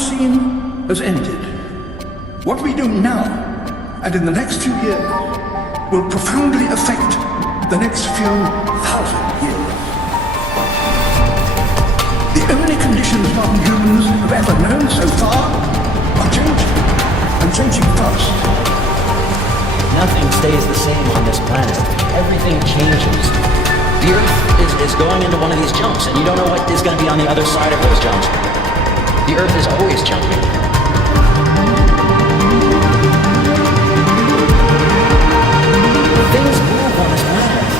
Anthropocene has ended. What we do now, and in the next few years, will profoundly affect the next few thousand years. The only conditions modern humans have ever known so far are changing, and changing fast. Nothing stays the same on this planet. Everything changes. The Earth is going into one of these jumps, and you don't know what is going to be on the other side of those jumps. The Earth is always jumping. Things move on this planet.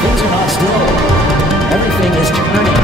Things are not still. Everything is turning.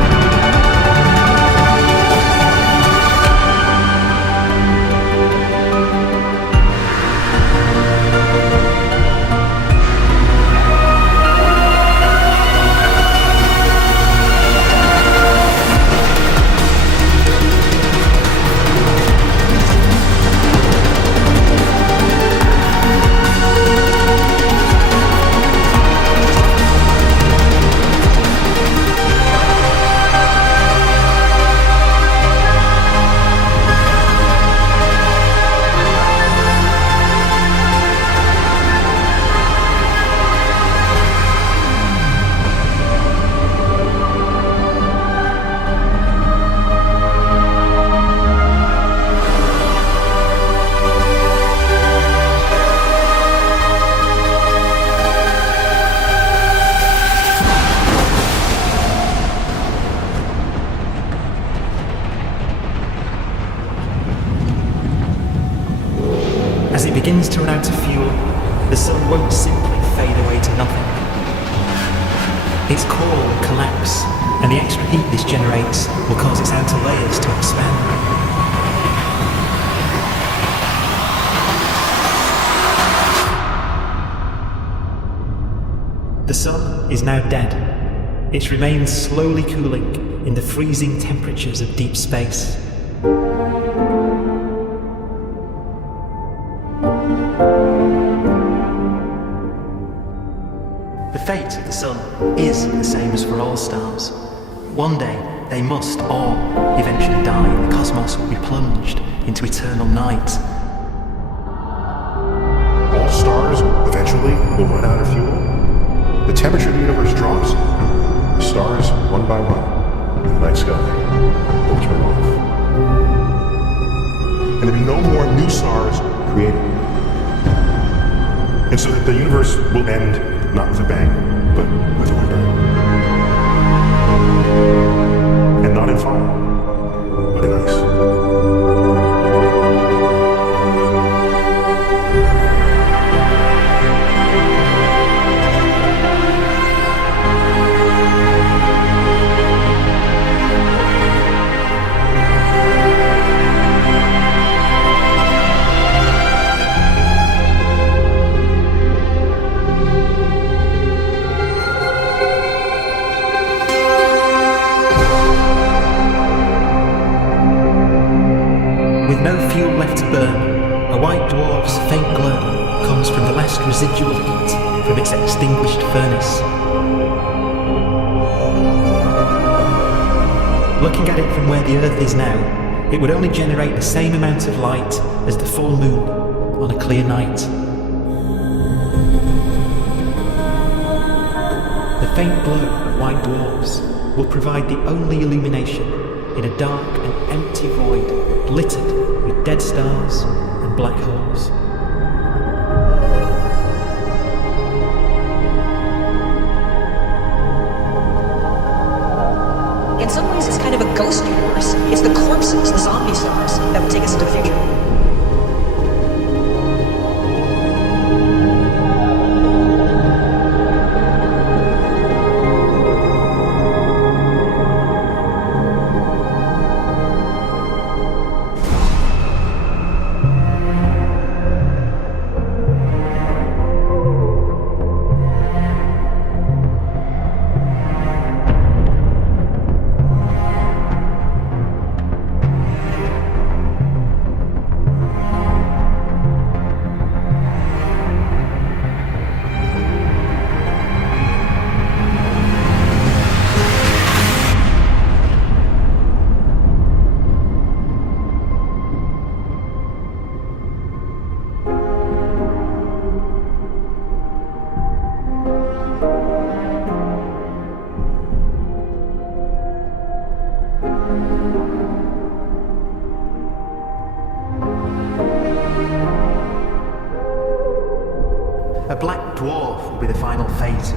As it begins to run out of fuel, the sun won't simply fade away to nothing. Its core will collapse, and the extra heat this generates will cause its outer layers to expand. The sun is now dead. It remains slowly cooling in the freezing temperatures of deep space. The fate of the sun is the same as for all stars. One day, they must all eventually die, and the cosmos will be plunged into eternal night. All stars eventually will run out of fuel. The temperature of the universe drops. The stars, one by one, in the night sky, will turn off. And there'll be no more new stars created. And so that the universe will end not with a bang, but with a whimper. And not in fire, but in ice. With no fuel left to burn, a white dwarf's faint glow comes from the last residual heat from its extinguished furnace. Looking at it from where the Earth is now, it would only generate the same amount of light as the full moon on a clear night. The faint glow of white dwarfs will provide the only illumination in a dark and empty void littered with dead stars and black holes. In some ways, it's kind of a ghost universe. It's the corpses, the zombie stars, that will take us into the future.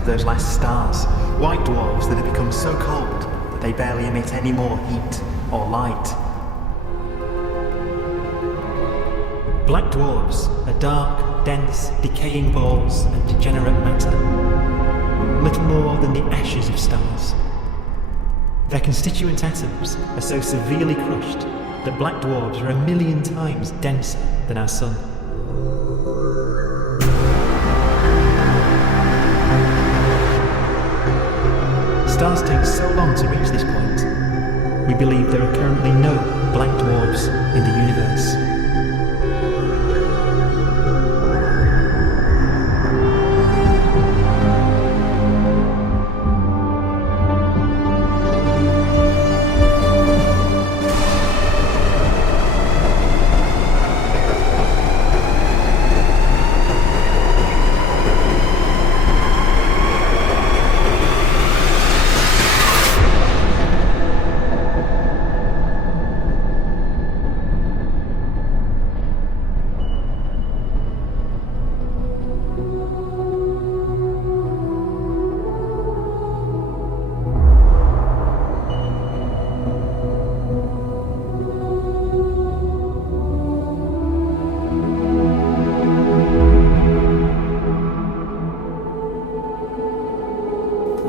those last stars, white dwarfs that have become so cold that they barely emit any more heat or light. Black dwarfs are dark, dense, decaying balls of degenerate matter, little more than the ashes of stars. Their constituent atoms are so severely crushed that black dwarfs are 1,000,000 times denser than our Sun. Stars take so long to reach this point, we believe there are currently no black dwarfs in the universe.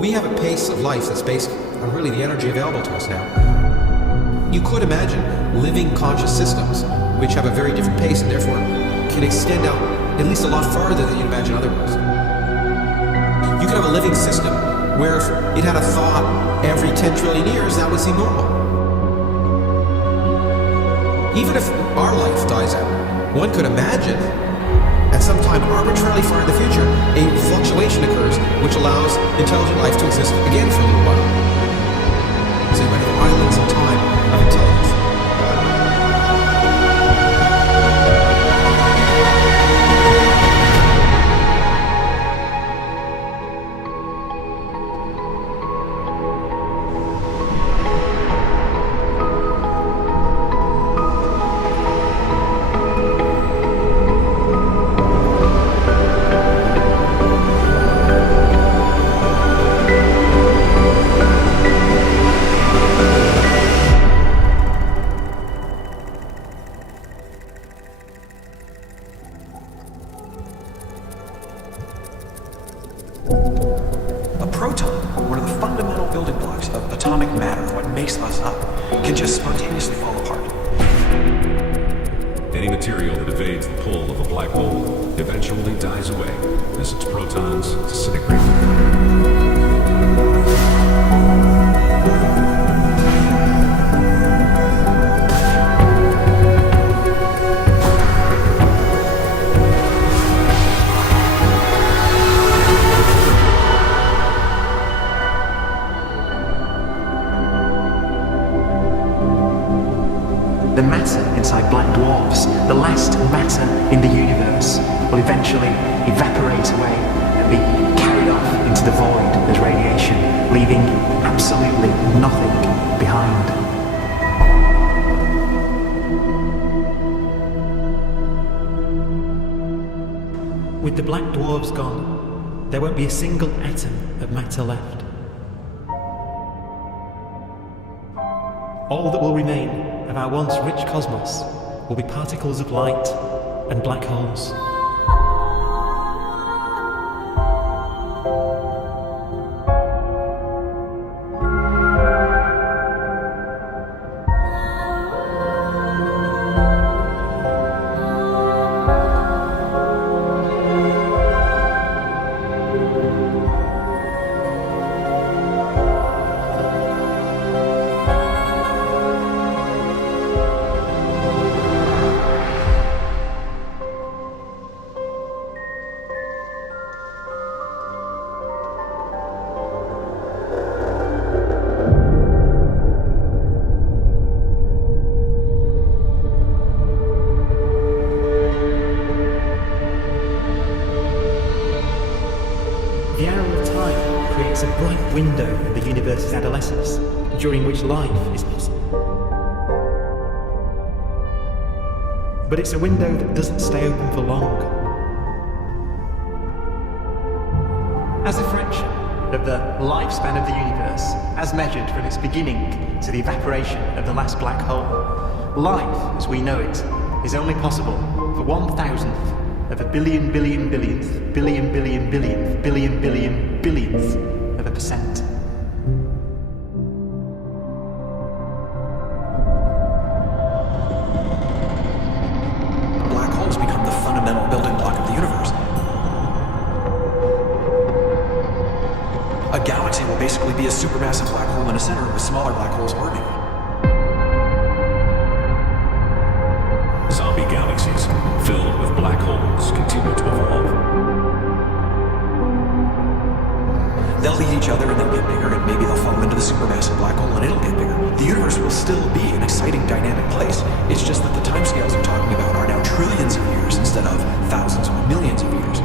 We have a pace of life that's based on really the energy available to us now. You could imagine living conscious systems which have a very different pace and therefore can extend out at least a lot farther than you'd imagine otherwise. You could have a living system where if it had a thought every 10 trillion years, that would seem normal. Even if our life dies out, one could imagine at some time arbitrarily far in the future, a fluctuation occurs which allows intelligent life to exist again for a little while. So you might have islands of time of intelligence. A proton, one of the fundamental building blocks of atomic matter, what makes us up, can just spontaneously fall apart. Any material that evades the pull of a black hole eventually dies away as its protons disintegrate. The matter inside black dwarfs, the last matter in the universe, will eventually evaporate away and be carried off into the void as radiation, leaving absolutely nothing behind. With the black dwarfs gone, there won't be a single atom of matter left. All that will remain of our once rich cosmos will be particles of light and black holes. The arrow of time creates a bright window of the universe's adolescence, during which life is possible. But it's a window that doesn't stay open for long. As a fraction of the lifespan of the universe, as measured from its beginning to the evaporation of the last black hole. Life, as we know it, is only possible for 1,000th of a billion billion billionth billion billion billionth billion billion billionth of a percent. Black holes become the fundamental building block of the universe. A galaxy will basically be a supermassive black hole in a center with smaller black holes orbiting. Zombie galaxies filled with black holes continue to evolve. They'll eat each other and they'll get bigger, and maybe they'll fall into the supermassive black hole and it'll get bigger. The universe will still be an exciting, dynamic place. It's just that the timescales we're talking about are now trillions of years instead of thousands or millions of years.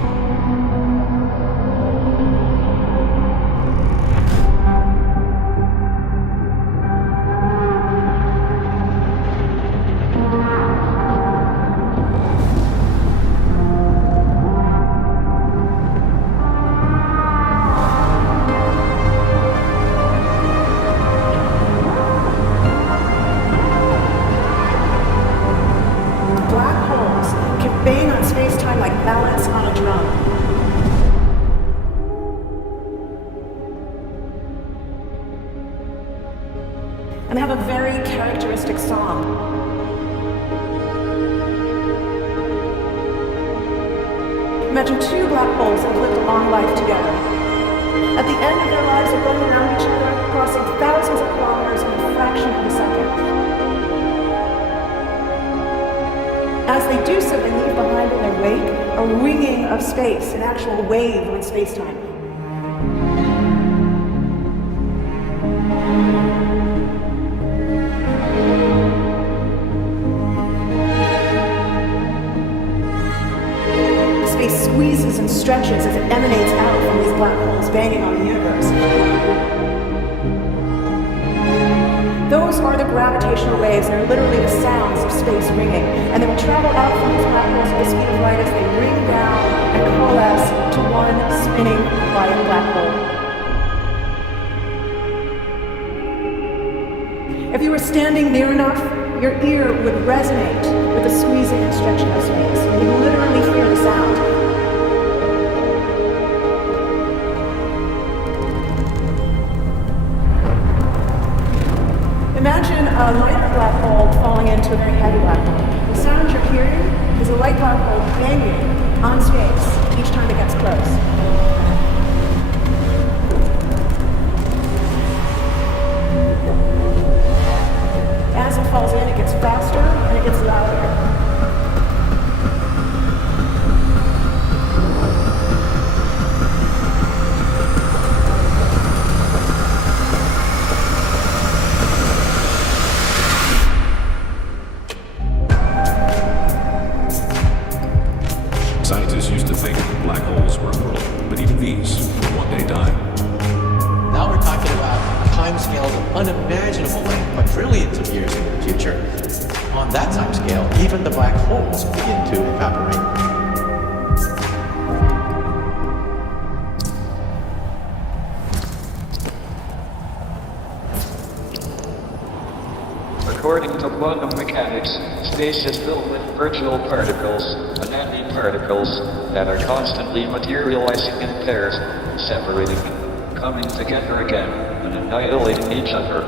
And they have a very characteristic song. Imagine two black holes that have lived a long life together. At the end of their lives, they're going around each other, crossing thousands of kilometers in a fraction of a second. As they do so, they leave behind in their wake a ringing of space, an actual wave in space-time. Squeezes and stretches as it emanates out from these black holes banging on the universe. Those are the gravitational waves, and are literally the sounds of space ringing. And they will travel out from these black holes at the speed of light as they ring down and coalesce to one spinning quiet black hole. If you were standing near enough, your ear would resonate with the squeezing and stretching of space. You would literally hear the sound. Imagine a lighter black hole falling into a very heavy black hole. The sound you're hearing is a light black hole banging on space each time it gets close. As it falls in, it gets faster and it gets louder. Scientists used to think black holes were a world, but even these will one day die. Now we're talking about timescales of unimaginable length, quadrillions of years in the future. On that timescale, even the black holes begin to evaporate. According to quantum mechanics, space is filled with virtual particles, antiparticles, that are constantly materializing in pairs, separating, coming together again, and annihilating each other.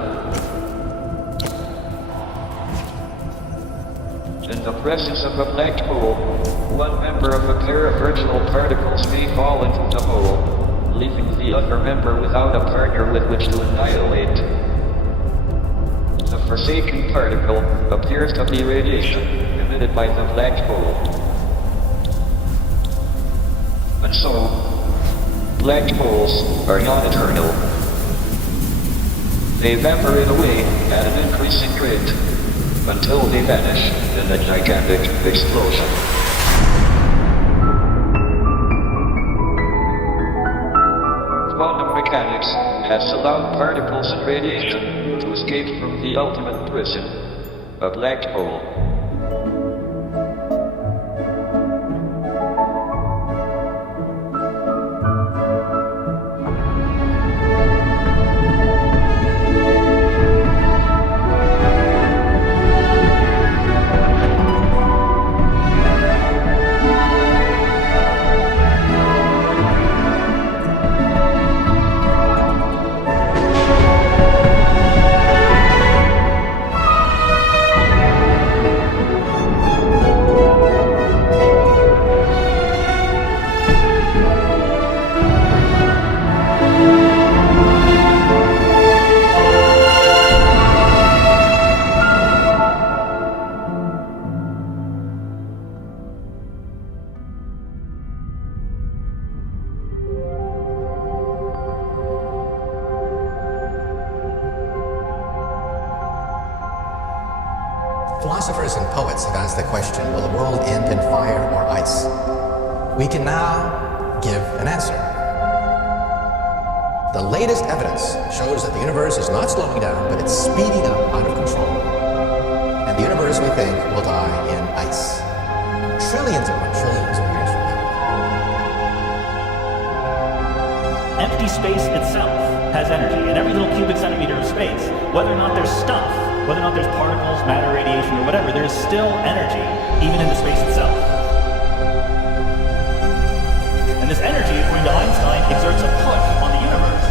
In the presence of a black hole, one member of a pair of virtual particles may fall into the hole, leaving the other member without a partner with which to annihilate. The forsaken particle appears to be radiation emitted by the black hole. And so, black holes are not eternal. They evaporate away at an increasing rate until they vanish in a gigantic explosion. Quantum mechanics has allowed particles and radiation to escape from the ultimate prison, a black hole. Philosophers and poets have asked the question, will the world end in fire or ice? We can now give an answer. The latest evidence shows that the universe is not slowing down, but it's speeding up out of control. And the universe, we think, will die in ice. Trillions upon trillions of years from now. Empty space itself has energy, and every little cubic centimeter of space, whether or not there's stuff, whether or not there's particles, matter, radiation, or whatever, there is still energy, even in the space itself. And this energy, according to Einstein, exerts a push on the universe.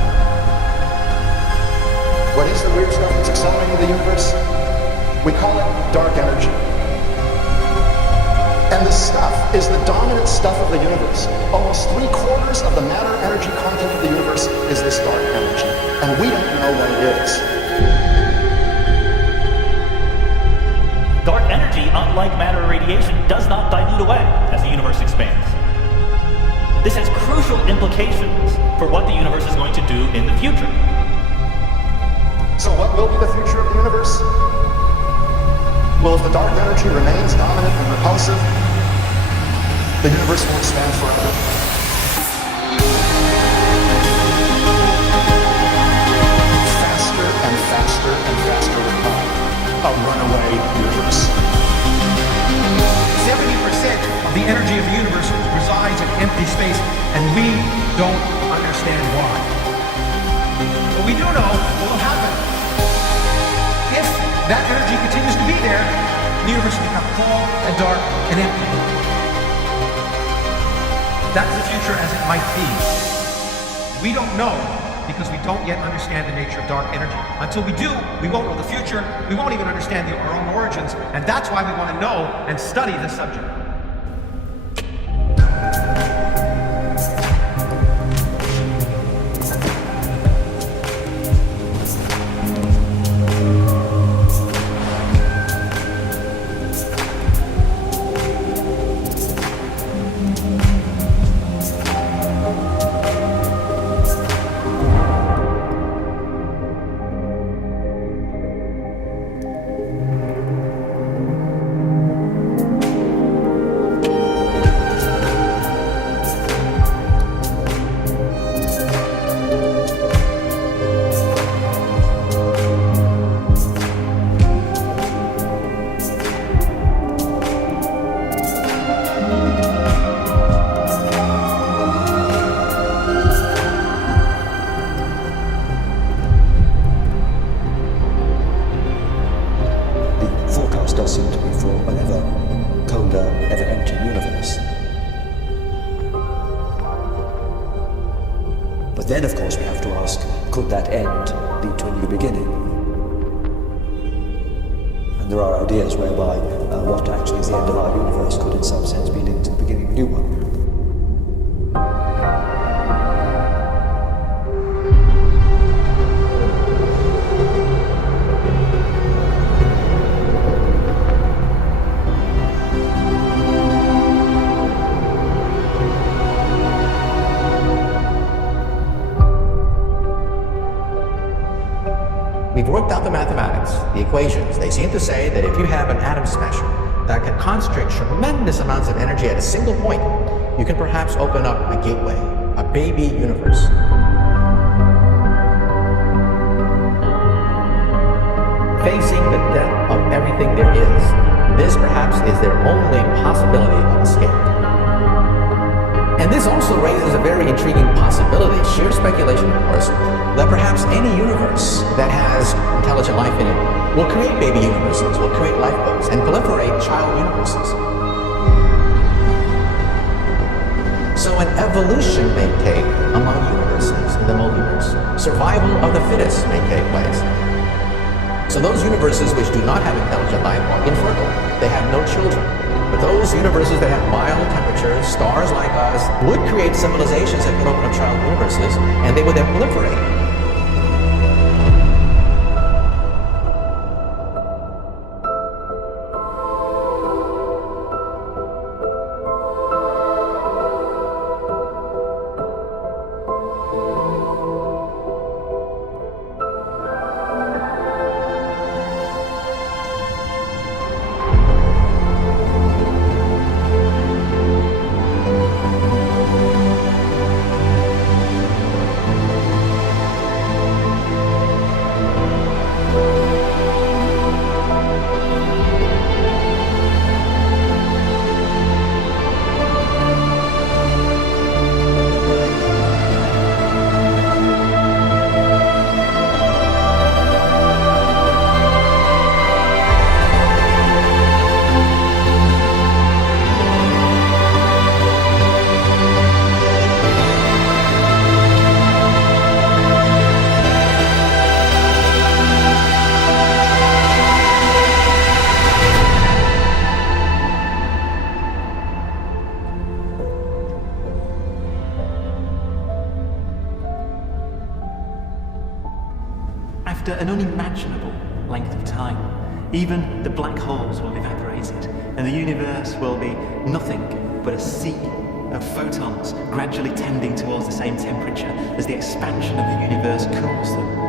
What is the weird stuff that's accelerating the universe? We call it dark energy. And this stuff is the dominant stuff of the universe. Almost 3/4 of the matter-energy content of the universe is this dark energy. And we don't know what it is. Dark energy, unlike matter or radiation, does not dilute away as the universe expands. This has crucial implications for what the universe is going to do in the future. So what will be the future of the universe? Well, if the dark energy remains dominant and repulsive, the universe will expand forever. Faster and faster and faster with time. A runaway universe. 70% of the energy of the universe resides in empty space, and we don't understand why. But we do know what will happen. If that energy continues to be there, the universe will become cold and dark and empty. That's the future as it might be. We don't know because we don't yet understand the nature of dark energy. Until we do, we won't know the future, we won't even understand our own origins, and that's why we want to know and study this subject. But then, of course, we have to ask, could that end lead to a new beginning? And there are ideas whereby what actually is the end of our universe could in some sense be linked to the beginning of a new one. We've worked out the mathematics, the equations. They seem to say that if you have an atom smasher that can concentrate tremendous amounts of energy at a single point, you can perhaps open up a gateway, a baby universe. Facing the death of everything there is, this perhaps is their only possibility of escape. And this also raises a very intriguing possibility, sheer speculation of course, that perhaps any universe that has intelligent life in it will create baby universes, will create lifeboats, and proliferate child universes. So an evolution may take among universes in the multiverse. Survival of the fittest may take place. So those universes which do not have intelligent life are infertile. They have no children. But those universes that have mild temperatures, stars like us, would create civilizations that could open up child universes, and they would then proliferate. After an unimaginable length of time, even the black holes will have evaporated, and the universe will be nothing but a sea of photons gradually tending towards the same temperature as the expansion of the universe cools them.